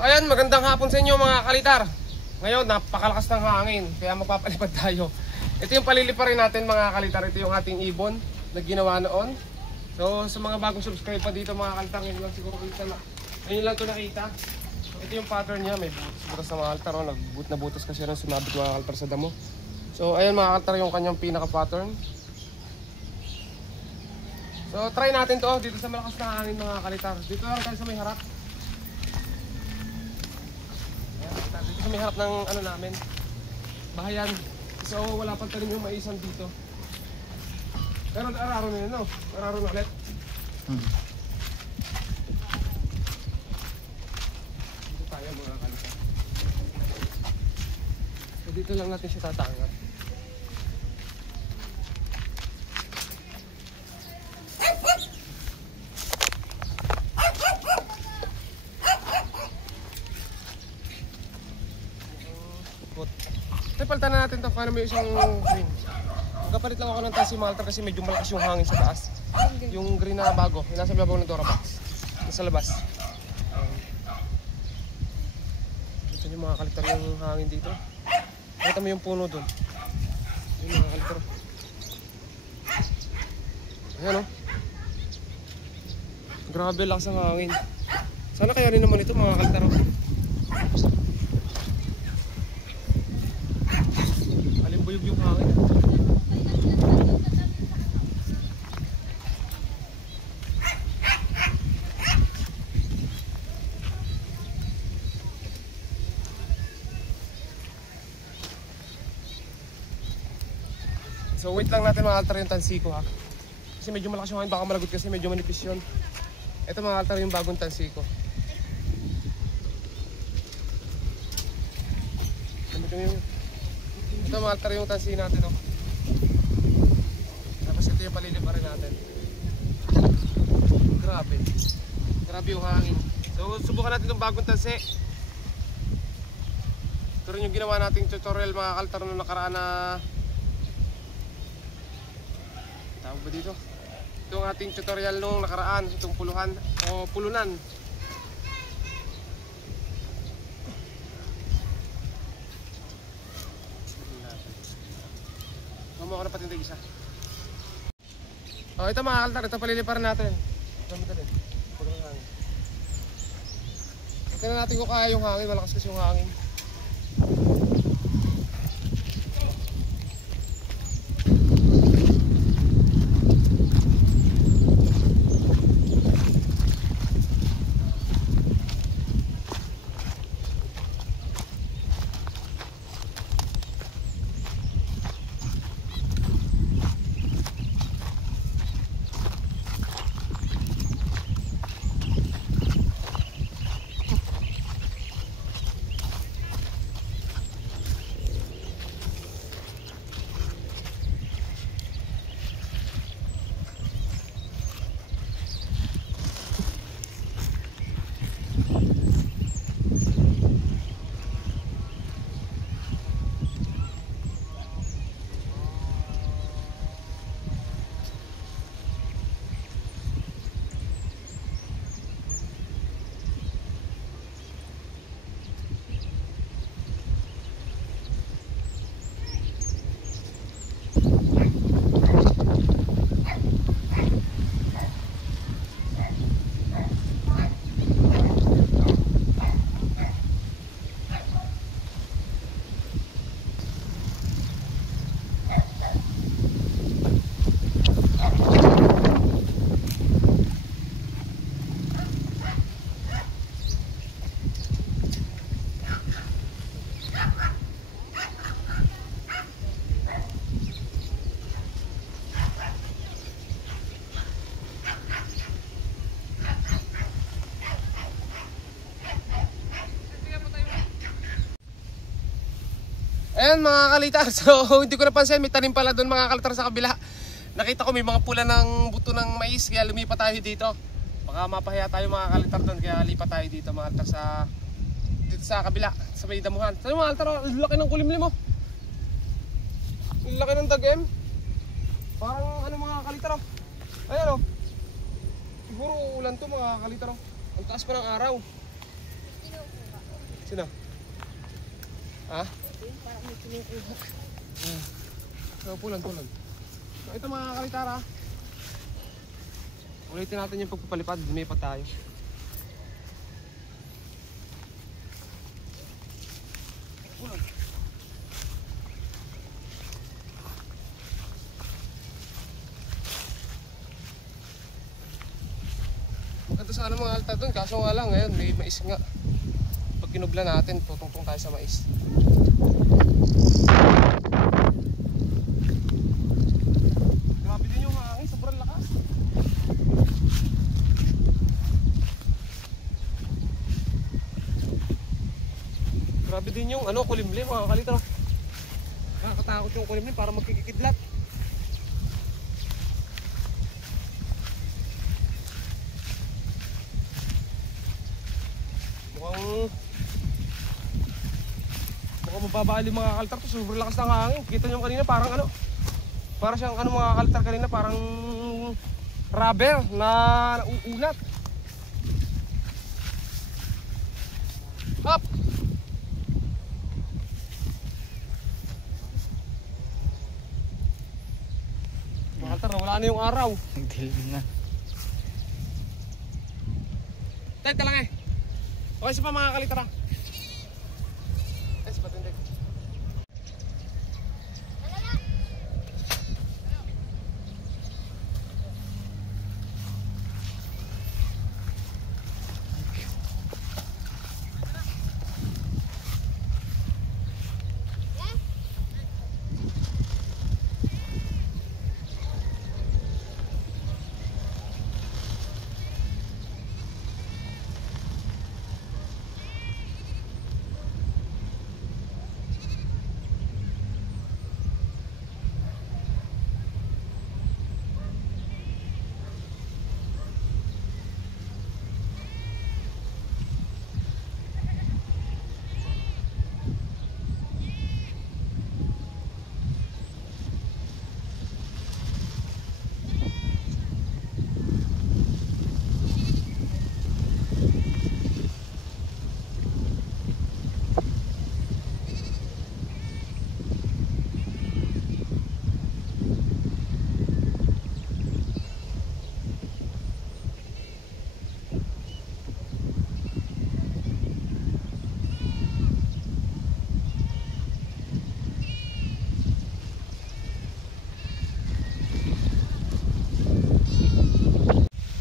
ayan, magandang hapon sa inyo mga kalitar. Ngayon, napakalakas ng hangin, kaya magpapalipad tayo. Ito yung paliliparin natin mga kalitar. Ito yung ating ibon na ginawa noon. So, sa mga bagong subscribe pa dito mga kalitar, ngayon lang siguro kita na. Ngayon lang ito nakita. So, ito yung pattern niya, may butas na mga kalitar. Nagbut na butas kasi rin sumabit mga kalitar sa damo. So, ayan mga kalitar yung kanyang pinaka-pattern. So, try natin to dito sa malakas na hangin mga kalitar. Dito lang tayo sa may harap. Dito sa may harap ng ano namin, bahayan. So, wala pa tayo yung maisan dito. Pero araro na yun, no? Araro na ulit. Dito tayo mga kalitar. So, dito lang natin siya tatangat. Palitan na natin ito, paano may isang green. Magkapalit lang ako ng Tansi Malta kasi medyo malakas yung hangin sa taas. Yung green na bago, yung nasa babaw ng Dora Box. Nasa labas. Ito yung mga kalitar yung hangin dito. Nakita mo yung puno doon. Yung mga kalitar. Ayan o. Grabe lakas ang hangin. Sana kaya rin naman ito mga kalitar. Buyog yung hangin. So wait lang natin mga altar yung tansi ko ha. Kasi medyo malakas yung hangin, baka malagot kasi medyo manipis yun. Ito mga altar yung bagong tansi ko. Ito mga altar yung tansi natin oh. Tapos ito yung paliliparin natin. Grabe. Grabe yung hangin. So subukan natin itong bagong tansi. Ito rin yung ginawa nating tutorial mga altar nung nakaraan na tawag ba dito? Ito yung ating tutorial nung nakaraan. Itong puluhan o pulunan. Mamo ako na patindig isa. Ito mga kaltar, ito paliliparan natin. Ito na natin kung kaya yung hangin, malakas kasi yung hangin. Ayan mga kalitar, so hindi ko napansin, may tanim pala doon mga kalitar sa kabila. Nakita ko may mga pula ng buto ng mais, kaya lumipat tayo dito. Baka mapahiya tayo mga kalitar doon, kaya lipat tayo dito mga kalitar dito sa kabila, sa may damuhan. So mga kalitar, laki ng kulimlim mo. Laki ng dagem. Parang ano mga kalitar. Ayan o. Siguro ulan to mga kalitar. Ang taas pa ng araw. Sino? Ha? Parang may kinukuha. So, pulan. So, ito mga kalitara. Ulitin natin yung pagpapalipad. Lumipat tayo. Pulan. Maganda sana mga alta doon. Kaso nga lang ngayon may mais nga. Pag kinubla natin, tutungtong tayo sa mais. Grabe din yung hangin, sobrang lakas. Grabe din yung kulimlim mga kalitra. Nakakatakot yung kulimlim para magkikikidlat. Mukhang mababali mga kaltar to, sobrang lakas ng hangin. Kita nyo kanina parang para siyang mga kaltar kanina parang rubber na nauunat. Up! Mga kaltar, wala na yung araw. Nagdilim na. Ted ka lang eh. Okay sa pa mga kalitara. Ted, batin Ted.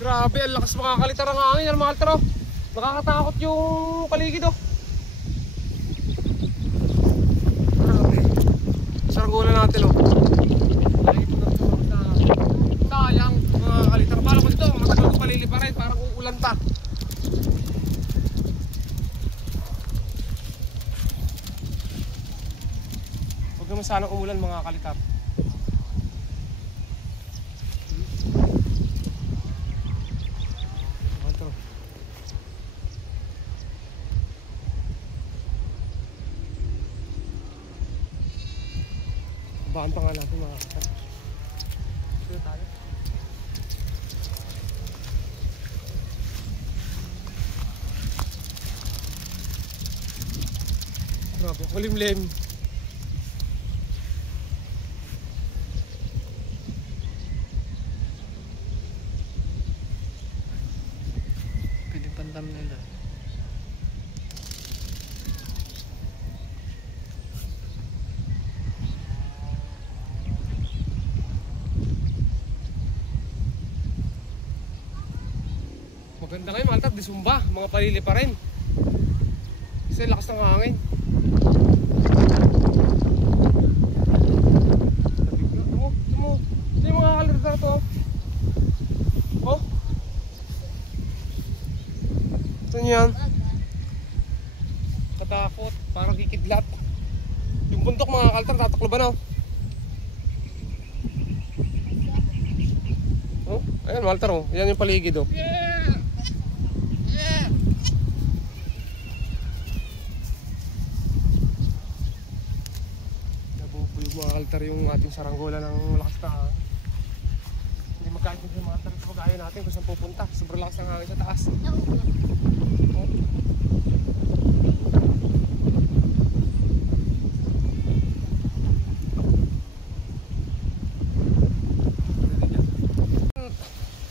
Grabe, ang lakas mga kalitar ng hangin yan mga kaltar. Nakakatakot yung paligid oh. Grabe. Saranggola natin oh. Sayang mga kalitar. Parang ko dito, matagal ko paliliparin. Parang uulan pa. Huwag naman sana umulan mga kalitar. Baan pa nga natin mga kalitar. Dito tayo. Grabe, kulimlim. Pwede pantam nila. Maganda kayo mga kaltar, di sumba, mga palili pa rin. Kasi lakas ng hangin. Ito yung mga kaltar to. Oh. Ito yan. Katakot, parang kikidlat. Yung bundok mga kaltar, tatakloban oh. Oh, ayan mga kaltar oh. Yan yung paligid oh. Mga kaltar yung ating saranggola ng lakas na hindi magkait yung mga kaltar sa pag-ayaw natin kung saan pupunta. Sobrang lakas ng hangin sa taas. Oh.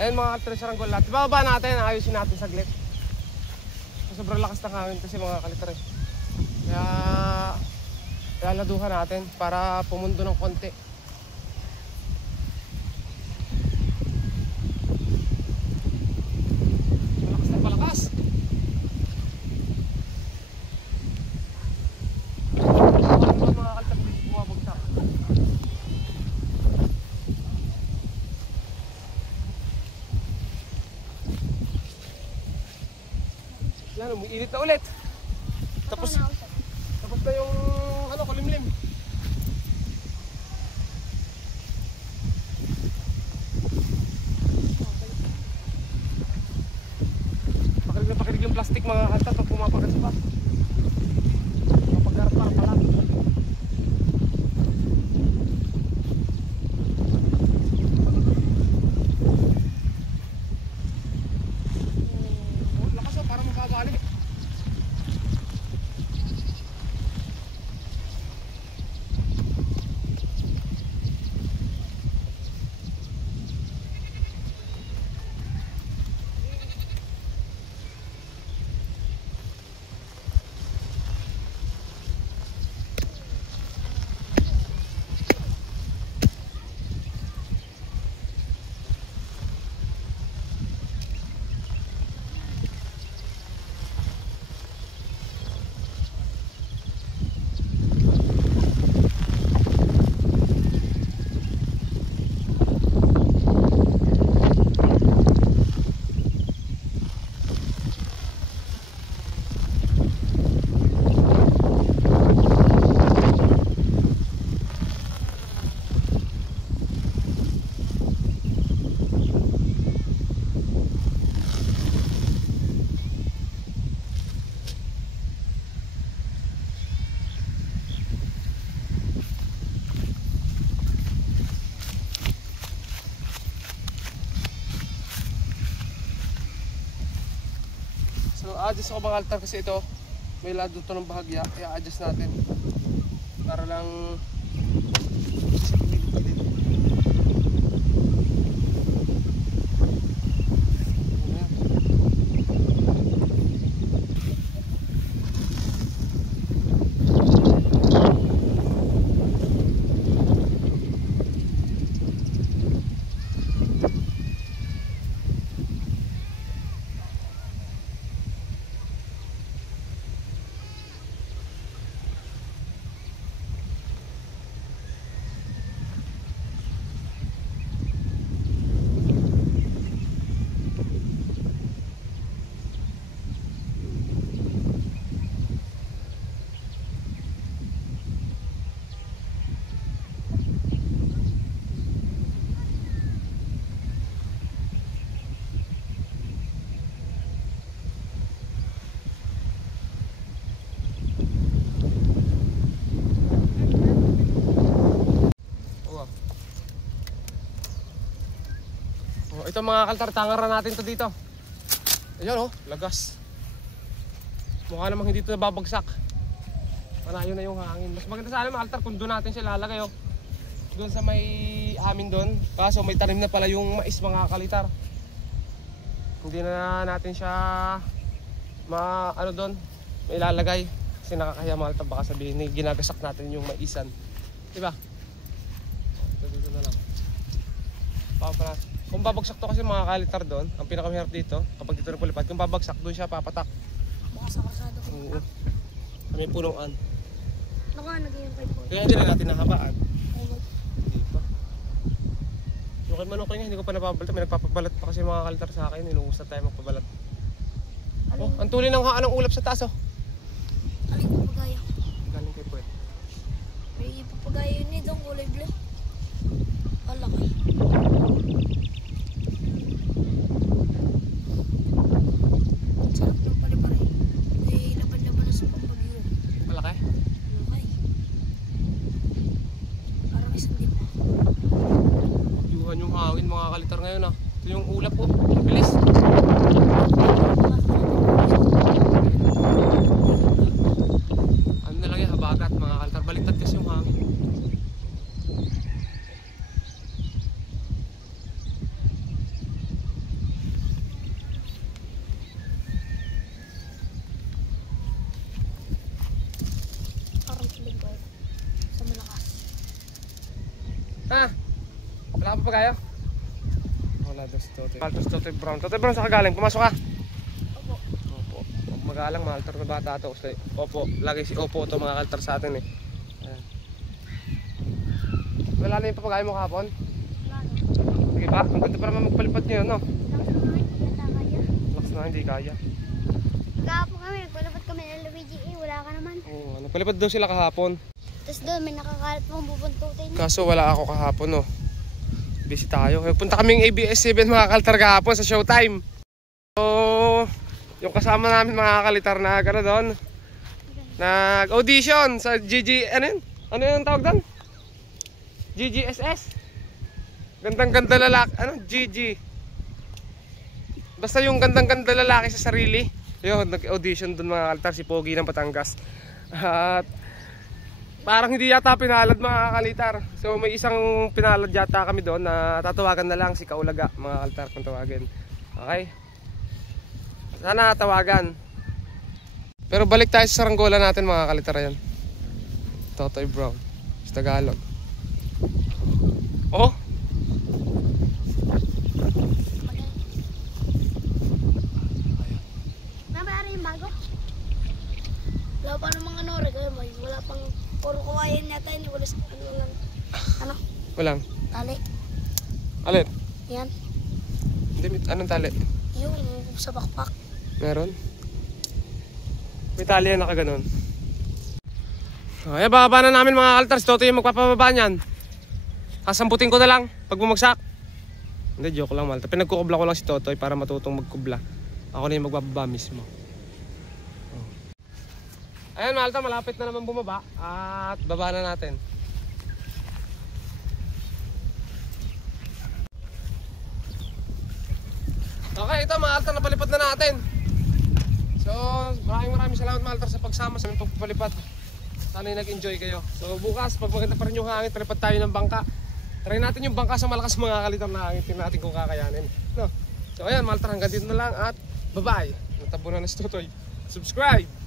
Ayun mga kalitar, saranggola natin. Bababa natin, ayusin natin saglit. Sobrang lakas ng hangin kasi mga kalitar eh. Kaya laladuhan natin para pumundo ng konti. Malakas na palakas. Mga kalitar, bumabagsak. Yan, umiinit na ulit. Tapos na yung ano, kulimlim. Pakilig na pakilig yung plastic mga kalitar pag pumapagas pa. Kapag harap pala. Lakas o, parang magkabali. So adjust ako mga altar kasi ito may lado to ng bahagya, i-adjust natin para lang ito mga kaltar, tangaran natin to dito. Ayun oh, lagas. Mukha namang hindi to nababagsak. Panayo na yung hangin. Mas maganda sana mga kaltar kung doon natin siya lalagay oh. Doon sa may amin doon. Kaso may tanim na pala yung mais mga kalitar. Hindi na natin siya ano doon may lalagay. Kasi nakakahiya mga kaltar, baka sabihin ginagasak natin yung maisan. Diba? Dito na lang. Kung babagsak to kasi mga kalitar doon, ang pinakamahirap dito, kapag dito nagpulipad, kung babagsak doon siya papatak. Baka sa karsada ko. Oo. May punuan. Naging pipe po. Kaya hindi na natin nahabaan. Ayun. Hindi pa. Yung kay Manong nga, hindi ko pa napabalta. May nagpapabalat pa kasi mga kalitar sa akin. Inuus na tayo magpabalat. Oh, ang tuloy ng haan ng ulap sa taas oh. Aling papagaya. Galing kay Puwet. May papagaya yun eh, doon kulay blue. Alaki. Sarap ng pare-pare. May laban-laban na sa pampagyo. Malaki? Malaki. Parang isang lipa. Yuhan yung hangin mga kalitar ngayon ah. Ito yung ulap oh. Bilis. Ano na lang yan, habagat mga kalitar. Baliktad kasi yung hangin. papagayo? Wala daw si Totoy. Malter si Totoy Brown. Totoy Brown, saan ka galing? Pumasok ka? Opo. Opo. Huwag magalang, malter na bata to. Opo, lagi si Opo to mga kaltar sa atin eh. Ayan. Wala na yung papagayo mo kahapon? Sige pa, ang ganda pa naman magpalipad nyo yun, no? Lakas na, hindi kaya. Kahapon kami, nagpalapad kami ng Luigi wala ka naman. Oo, nagpalipad daw sila kahapon. Tapos doon, may nakakalat mong bubuntutin. Kaso wala ako kahapon, no? Busy tayo. Punta kaming ABS-CBN mga kaltar kahapon sa Showtime. So, yung kasama namin mga kalitar na gano'n doon, nag-audition sa GG, ano yun? Ano yung tawag doon? GGSS? Gandang-ganda lalaki, ano? GG. Basta yung gandang-ganda lalaki sa sarili. Yun, nag-audition doon mga kalitar, si Pogi ng Batangas. At parang hindi yata pinalad mga kalitar. So may isang pinalad yata kami doon na tatawagan na lang si Kaulaga mga kalitar kung tawagin. Okay? Sana tawagan. Pero balik tayo sa saranggola natin mga kalitar yan. Totoy Brown sa Tagalog. Oh! Namayari yung bago? Wala pa namang ano, regalo mo. Wala pang puro kawayan yata yun. Wala ano lang. Ano? Walang. Tali. Alin? Yan. Hindi, anong tali? Yung sa bakpak. Meron? May tali yan nakaganon. Ay, bababa na namin mga kaltars. Toto yung magpapababa niyan. Kasamputin ko na lang pag bumagsak. Hindi, joke lang Malta. Pinagkukubla ko lang si Totoy para matutong magkubla. Ako na yung magbababa mismo. Ayan Malta, malapit na naman bumaba. At baba na natin. Okay, ito Malta, napalipad na natin. So, maraming salamat Malta sa pagsama sa aming pagpapalipad. Sana nag-enjoy kayo. So bukas, pag maganda pa rin yung hangin, palipad tayo ng bangka. Try natin yung bangka sa malakas mga kalitar na hangin. Tingnan natin kung kakayanin. No? So ayan, Malta, hanggang dito na lang at bye-bye. Natabo na si Totoy. Subscribe!